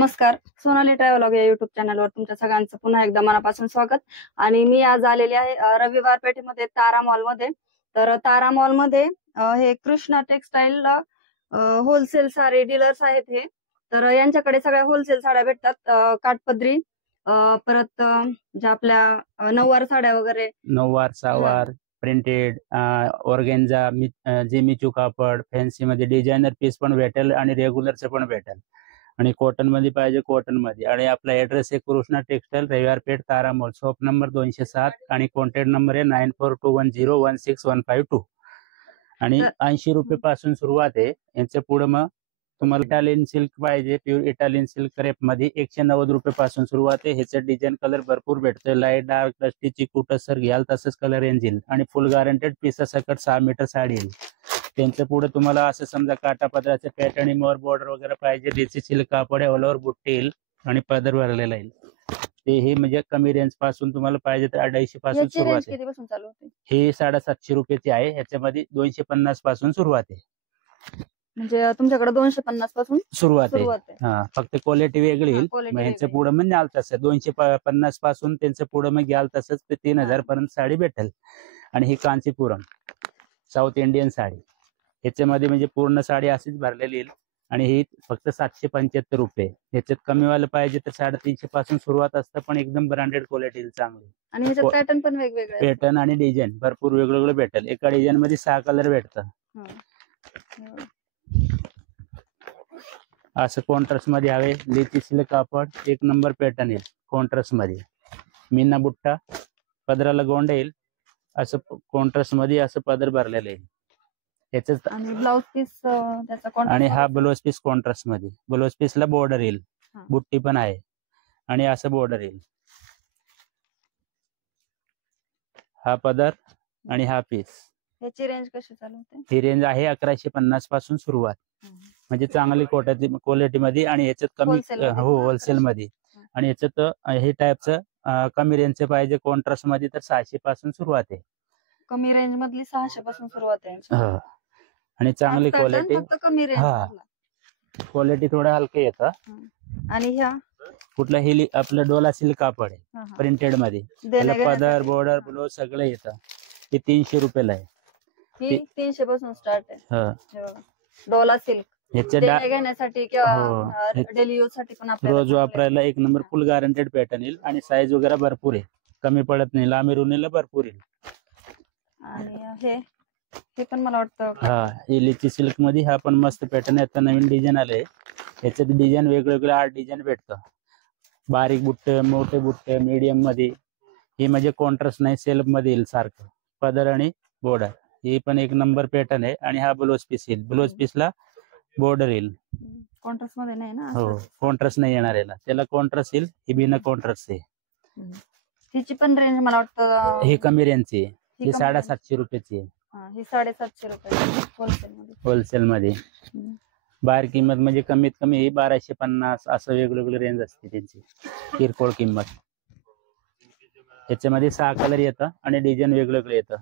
नमस्कार, सोनाली ट्रॅव्हलॉग या युट्यूब चॅनलवर तुमच्या सगळ्यांचं पुन्हा एकदा मनापासून स्वागत. आणि मी आज आलेले आहे रविवार पेठेमध्ये तारा मॉल मध्ये. तर तारा मॉल मध्ये हे Krishna textile wholesale sari dealers आहेत हे. तर यांच्याकडे सगळ्या होलसेल साड्या भेटतात, काठपदरी, परत ज्या आपल्या नऊवार साड्या वगैरे, नऊवार सहावार प्रिंटेड, ऑर्गेन्झा, जेमिचू कापड, फॅन्सी मध्ये डिझायनर पीस पण भेटेल आणि रेग्युलरचे पण भेटेल. आणि कॉटन मध्ये पाहिजे कॉटन मध्ये. आणि आपला ऍड्रेस आहे कृष्णा टेक्सटाईल, रविवार पेठ, तारा मॉल, शॉप नंबर 207 आणि कॉन्टॅक्ट नंबर आहे 9421016152. आणि 80 रुपये पासून सुरुवात आहे. यांच्या पुढे मग तुम्हाला इटालियन सिल्क पाहिजे, प्युअर इटालियन सिल्क क्रेप मध्ये 190 रुपये पासून सुरुवात आहे. ह्याचे डिझाईन कलर भरपूर भेटतोय, लाईट डार्क डस्टी चिकू टसर घ्याल तसंच कलर रेंज येईल. आणि फुल गॅरंटेड पीसासकट 6 मीटर साडी येईल. त्यांच्या पुढे तुम्हाला असं समजा काटा पदराचे पॅटर्न मोर बॉर्डर वगैरे पाहिजे, रेची सिल्क कापड ऑल ओव्हर बुट्टी येईल आणि पदर भरलेला येईल. ते हे म्हणजे कमी रेंज पासून तुम्हाला पाहिजे तर 250 पासून सुरुवात आहे. हे 750 रुपयाची आहे. ह्याच्यामध्ये 250 पासून सुरुवात आहे. म्हणजे तुमच्याकडे 250 पासून सुरुवात आहे. हा, फक्त क्वालिटी वेगळी येईल. मग यांच्या पुढे म्हणजे घ्याल तसं 250 पासून त्यांच्या पुढे मग घ्याल तसंच ते 3000 पर्यंत साडी भेटेल. आणि ही कांचीपुरम साऊथ इंडियन साडी, ह्याच्यामध्ये म्हणजे पूर्ण साडी अशीच भरलेली येईल. आणि ही फक्त 775 रुपये. ह्याच्यात कमीवालं पाहिजे तर 350 पासून सुरुवात असतं, पण एकदम ब्रँडेड क्वालिटी चांगली. आणि पॅटर्न पण वेगवेगळे, पॅटर्न आणि डिझाईन भरपूर वेगवेगळे भेटेल. एका डिझाईन मध्ये 6 कलर भेटतं. असं कॉन्ट्रास्ट मध्ये हवे, लेची सिल्क कापड, 1 नंबर पॅटर्न येईल कॉन्ट्रास्ट मध्ये. मीना बुट्टा, पदराला गोंड येईल, असं कॉन्ट्रास्ट मध्ये असं पदर भरलेलं येईल. याच्यात आणि ब्लाउज पीस त्याचा आणि हा ब्लाउज पीस कॉन्ट्रास्ट मध्ये. ब्लाउज पीसला बॉर्डर येईल, बुट्टी पण आहे आणि असं बॉर्डर येईल. हा पदर आणि हा पीस. याची रेंज कशी चालू होते? ही रेंज आहे 1150 पासून सुरुवात. म्हणजे चांगली क्वालिटी मध्ये. आणि याच्यात कमी होलसेल मध्ये. आणि याच्यात हे टाईपचं कमी रेंजचे पाहिजे कॉन्ट्रास्ट मध्ये तर 600 पासून सुरुवात आहे. कमी रेंज मधली 600 पासून सुरुवात आहे. आणि चांगली क्वालिटी, क्वालिटी थोडं हलके येतं. आणि ह्या कुठला हे आपलं डोला सिल्क कापड आहे प्रिंटेड मध्ये. त्याला पदर बॉर्डर ब्लाउज सगळं येतं. हे 300 रुपयाला आहे. ही 300 पासून स्टार्ट आहे. डोला सिल्क घेण्यासाठी किंवा डेली यूज साठी पण आपल्याला रोज वापरायला 1 नंबर फुल गॅरंटेड पॅटर्न येईल. आणि साईज वगैरे भरपूर आहे, कमी पडत नाही. लांबी रुंदीला भरपूर येईल. आणि हे पण मला वाटतं इलीची सिल्क मध्ये हा पण मस्त पॅटर्न आहे. आता नवीन डिझाईन आले. याच्यात डिझाईन वेगवेगळे 8 डिझाईन भेटतं. बारीक बुट्टे, मोठे बुट्टे, मीडियम मध्ये. हे म्हणजे कॉन्ट्रास्ट नाही, सेल्फ मध्ये येईल सारखं पदर आणि बॉर्डर. हे पण 1 नंबर पॅटर्न आहे. आणि हा ब्लाउज पीस येईल, ब्लाउज पीसला बॉर्डर येईल. कॉन्ट्रास्ट मध्ये नाही ना? हो, कॉन्ट्रास्ट नाही येणार याला. त्याला कॉन्ट्रास्ट येईल, ही बिना कॉन्ट्रास्ट आहे. तिची पण रेंज मला वाटतं ही कमी रेंजची आहे. ही 750 रुपयाची आहे. ही 750 रुपये होलसेल मध्ये. बाहेर किंमत म्हणजे कमीत कमी 1250 असं वेगवेगळी रेंज असते त्यांची किरकोळ किंमत. याच्यामध्ये 6 कलर येतं आणि डिझाईन वेगवेगळे येतं.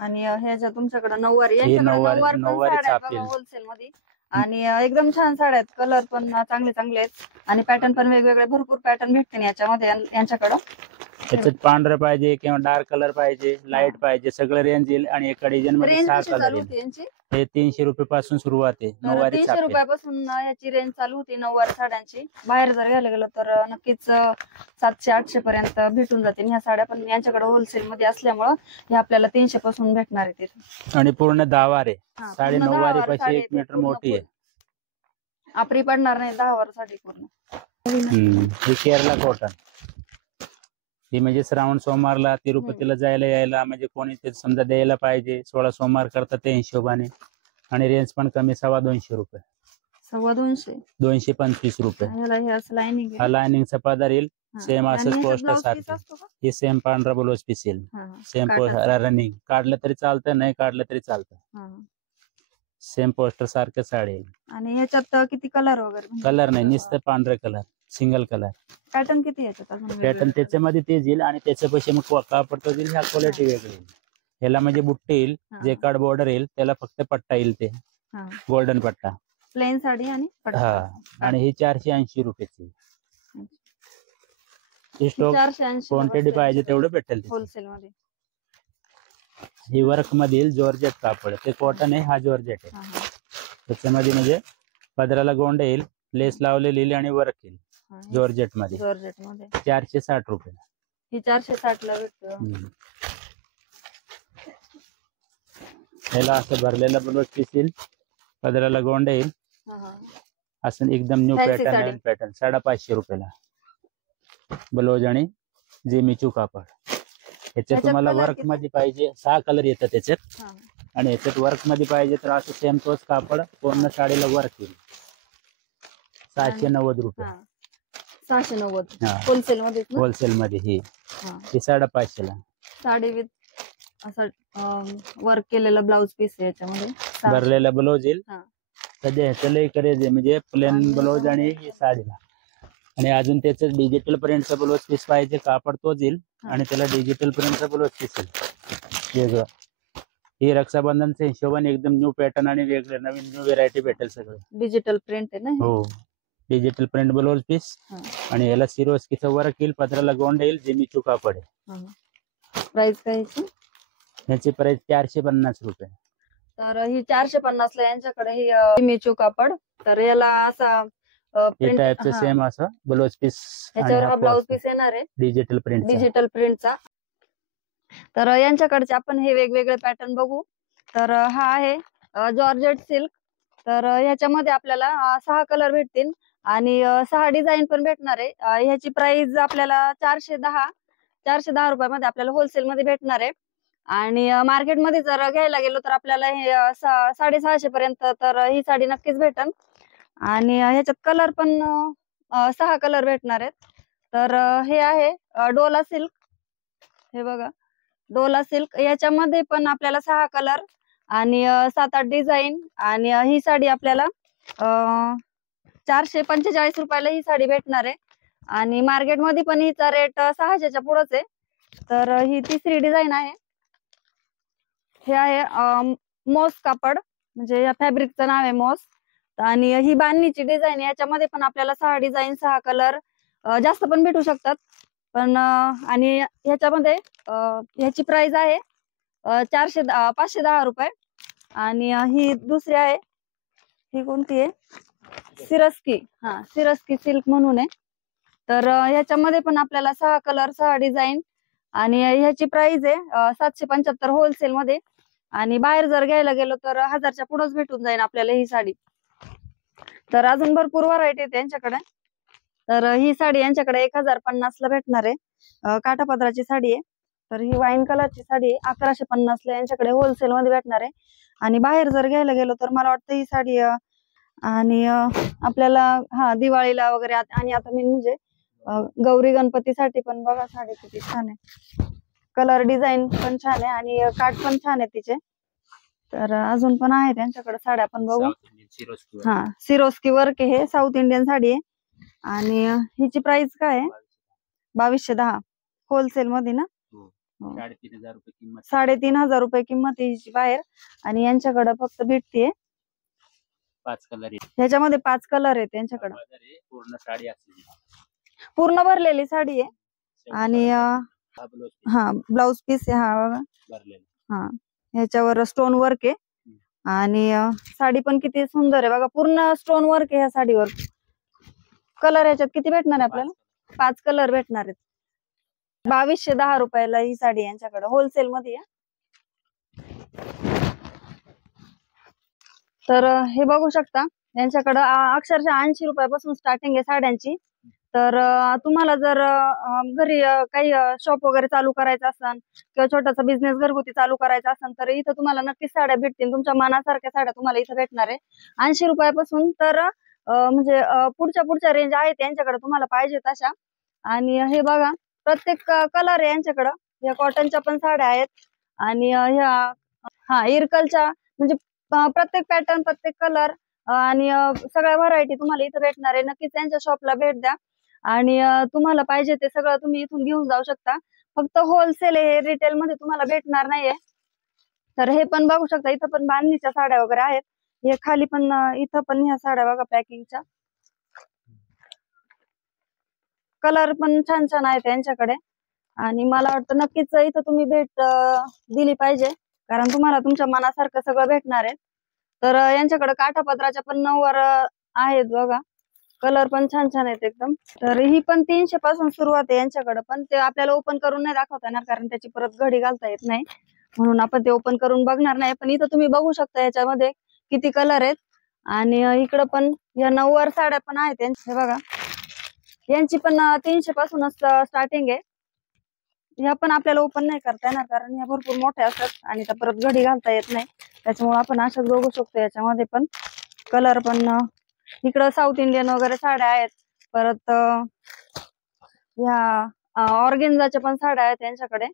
आणि ह्याच्या तुमच्याकडे नऊवारी होलसेल मध्ये. आणि एकदम छान साड्या आहेत, कलर पण चांगले चांगले आहेत. आणि पॅटर्न पण वेगवेगळे भरपूर पॅटर्न भेटते याच्यामध्ये यांच्याकडं. त्याच्यात पांढरं पाहिजे किंवा डार्क कलर पाहिजे, लाईट पाहिजे, सगळं रेंज येईल. आणि एका डिझाईन मध्ये 6 कलर येईल. हे 300 रुपये पासून सुरुवात आहे. 300 रुपयापासून याची रेंज चालू होती नऊवारी साड्यांची. बाहेर जर घ्यायला गेलं तर नक्कीच 700-800 पर्यंत भेटून जातील ह्या साड्या. पण यांच्याकडे होलसेल मध्ये असल्यामुळं हे आपल्याला 300 पासून भेटणार आहे. आणि पूर्ण दावार आहे. 9.5 पाशी 1 मीटर मोठी आहे. आपरी पडणार नाही 10 साठी पूर्ण. हे केरला कॉटन. ही म्हणजे श्रावण सोमवारला तिरुपतीला जायला यायला म्हणजे कोणी ते समजा द्यायला पाहिजे, 16 सोमवार करतात त्या हिशोबाने. आणि रेंज पण कमी, 250 रुपये. 225 रुपये. हा लाइनिंगचा पदर येईल. सेम असंच पोस्टर सारखं. हे सेम पांढरा ब्लाउज पीस येईल. सेम रनिंग काढलं तरी चालतं, नाही काढलं तरी चालतं. सेम पोस्टर सारखं साडी येईल. आणि ह्याच्यात किती कलर वगैरे? कलर नाही, नुसतं पांढरे कलर, सिंगल कलर. पॅटर्न किती याच्यात? पॅटर्न त्याच्यामध्ये तेच येईल. आणि त्याच्यापेक्षा मग कापड तो येईल, ह्या क्वालिटी वेगळी येईल. ह्याला म्हणजे बुट्टी येईल, जे कार्ड बॉर्डर येईल, त्याला फक्त पट्टा येईल, ते गोल्डन पट्टा. प्लेन साडी आणि हा, आणि ही 480 रुपयाची. स्टॉक 480 क्वांटिटी पाहिजे तेवढं भेटेल. होलसेल मध्ये. ही वर्क मधील जॉर्जेट कापड, ते कॉटन आहे, हा जॉर्जेट आहे. त्याच्यामध्ये म्हणजे पदराला गोंड येईल, लेस लावलेली येईल आणि वर्क येईल जॉर्जेट मध्ये. 460 रुपये ही 460 ला भेटतो. ह्याला असं भरलेला ब्लाउज पीस येईल, पदराला गोंड येईल, असं एकदम न्यू पॅटर्न. 550 रुपयाला ब्लाउज आणि जेमिचू कापड. याच्यात तुम्हाला वर्क मध्ये पाहिजे 6 कलर येतात त्याच्यात, आणि याच्यात वर्क मध्ये पाहिजे तर असं सेम तोच कापड पूर्ण साडीला वर्क येईल. 690 रुपये. 690 होलसेल मध्ये. होलसेल मध्ये ही 550 ला. साडी विथ असं वर्क केलेला ब्लाउज पीस आहे याच्यामध्ये. भरलेला ब्लाउज येईल. सध्या ह्याचं लय करायचं म्हणजे प्लेन ब्लाउज आणि साडीला, आणि अजून त्याचं डिजिटल प्रिंटचा ब्लाउज पीस पाहिजे, कापड तोच येईल आणि त्याला डिजिटल प्रिंटचा ब्लाउज पीस येईल वेगळं. ही रक्षाबंधनच्या हिशोबाने एकदम न्यू पॅटर्न आणि वेगळं नवीन न्यू व्हेरायटी भेटेल सगळं. डिजिटल प्रिंट आहे ना. हो, डिजिटल प्रिंट ब्लाउज पीस, आणि याला सिरोस्कीचं वर्क येईल, पदराला गोंड येईल, जेमिचू कापड आहे. प्राइस काय याची प्राइस 450 रुपये. तर ही 450 ला यांच्याकडे ही जेमिचू कापड. तर याला असा टाइपचं सेम असं ब्लाउज पीस, याच्यावर हा ब्लाउज पीस येणार आहे डिजिटल प्रिंटचा. तर यांच्याकडचे आपण हे वेगवेगळे पॅटर्न बघू. तर हा आहे जॉर्जेट सिल्क. तर ह्याच्यामध्ये आपल्याला 6 कलर भेटतील आणि 6 डिझाईन पण भेटणार आहे. ह्याची प्राइस आपल्याला 410 रुपयामध्ये आपल्याला होलसेल मध्ये भेटणार आहे. आणि मार्केटमध्ये जर घ्यायला गेलो तर आपल्याला हे 650 पर्यंत तर ही साडी नक्कीच भेटेल. आणि ह्याच्यात कलर पण 6 कलर भेटणार आहेत. तर हे आहे डोला सिल्क. हे बघा, डोला सिल्क. याच्यामध्ये पण आपल्याला 6 कलर आणि 7-8 डिझाईन. आणि ही साडी आपल्याला 445 रुपयाला ही साडी भेटणार आहे. आणि मार्केटमध्ये पण हिचा रेट 600च्या पुढेच आहे. तर ही तिसरी डिझाईन आहे. हे आहे मॉस कापड, म्हणजे या फॅब्रिकचं नाव आहे मॉस. आणि ही बांधणीची डिझाईन. याच्यामध्ये पण आपल्याला 6 डिझाईन 6 कलर जास्त पण भेटू शकतात. पण आणि ह्याच्यामध्ये ह्याची प्राइस आहे 510 रुपये. आणि ही दुसरी आहे, ही कोणती आहे, सिरस्की. सिरस्की सिल्क म्हणून आहे. तर ह्याच्यामध्ये पण आपल्याला 6 कलर 6 डिझाईन. आणि ह्याची प्राइस आहे 775 होलसेल मध्ये. आणि बाहेर जर घ्यायला गेलो तर 1000च्या पुढेच भेटून जाईल आपल्याला ही साडी. तर अजून भरपूर व्हरायटी आहे त्यांच्याकडे. तर ही साडी यांच्याकडे 1050 ला भेटणार आहे. काठापदराची साडी आहे. तर ही वाईन कलरची साडी 1150 ला यांच्याकडे होलसेल मध्ये भेटणार आहे. आणि बाहेर जर घ्यायला गेलो तर मला वाटतं ही साडी आणि आपल्याला दिवाळीला वगैरे, आणि आता मी म्हणजे गौरी गणपतीसाठी पण बघा साडी किती छान आहे. कलर डिझाईन पण छान आहे आणि काठ पण छान आहे तिचे. तर अजून पण आहे त्यांच्याकडे साड्या, आपण बघू. सिरोस्की वर्क आहे, हे साऊथ इंडियन साडी आहे. आणि हिची प्राइस काय आहे 2210 होलसेल मध्ये ना. 3500 रुपये किंमत हिची बाहेर. आणि यांच्याकडे फक्त भेटतीये 5 कलर. ह्याच्यामध्ये 5 कलर आहेत त्यांच्याकडे. पूर्ण साडी पूर्ण भरलेली साडी आहे. आणि ब्लाउज पीस आहे हा बघा. ह्याच्यावर स्टोन वर्क आहे. आणि साडी पण किती सुंदर आहे बघा, पूर्ण स्टोन वर्क आहे ह्या साडीवर. कलर ह्याच्यात किती भेटणार आहे आपल्याला, 5 कलर भेटणार आहेत. 2210 रुपयाला ही साडी यांच्याकडे होलसेल मध्ये आहे. तर हे बघू शकता यांच्याकडे अक्षरशः 80 रुपयापासून स्टार्टिंग आहे साड्यांची. तर तुम्हाला जर घरी काही शॉप वगैरे चालू करायचं असेल किंवा छोटासा बिझनेस घरगुती चालू करायचा असेल तर इथं तुम्हाला नक्कीच साड्या भेटतील. तुमच्या मनासारख्या साड्या तुम्हाला इथं भेटणार आहे 80 रुपयापासून. तर म्हणजे पुढच्या रेंज आहेत यांच्याकडे तुम्हाला पाहिजे तशा. आणि हे बघा प्रत्येक कलर आहे यांच्याकडं. या कॉटनच्या पण साड्या आहेत. आणि ह्या इरकलच्या, म्हणजे प्रत्येक पॅटर्न, प्रत्येक कलर आणि सगळ्या व्हरायटी तुम्हाला इथं भेटणार आहे. नक्कीच त्यांच्या शॉपला भेट द्या. आणि तुम्हाला पाहिजे ते सगळं तुम्ही इथून घेऊन जाऊ शकता. फक्त होलसेल आहे, रिटेल मध्ये तुम्हाला भेटणार नाहीये. तर हे पण बघू शकता, इथं पण बांधणीच्या साड्या वगैरे आहेत. हे खाली पण इथं पण ह्या साड्या बघा पॅकिंगच्या, कलर पण छान छान आहेत यांच्याकडे. आणि मला वाटतं नक्कीच इथं तुम्ही भेट दिली पाहिजे, कारण तुम्हाला तुमच्या मनासारखं सगळं भेटणार आहे. तर यांच्याकडे काठापदराच्या पण नऊवार आहेत बघा, कलर पण छान छान आहेत एकदम. तर ही पण 300 पासून सुरुवात आहे यांच्याकडे, पण ते आपल्याला ओपन करून नाही दाखवता येणार कारण त्याची परत घडी घालता येत नाही, म्हणून आपण ते ओपन करून बघणार नाही. पण इथं तुम्ही बघू शकता याच्यामध्ये किती कलर आहेत. आणि इकडं पण या नऊवार साड्या पण आहेत हे बघा, यांची पण 300 पासूनच स्टार्टिंग आहे. ह्या पण आपल्याला ओपन नाही करता येणार कारण ह्या भरपूर मोठ्या असतात आणि त्या परत घडी घालता येत नाही, त्याच्यामुळे आपण अशाच बघू शकतो. याच्यामध्ये पण कलर पण इकडं साऊथ इंडियन वगैरे साड्या आहेत. परत ह्या ऑर्गेन्झाच्या पण साड्या आहेत यांच्याकडे.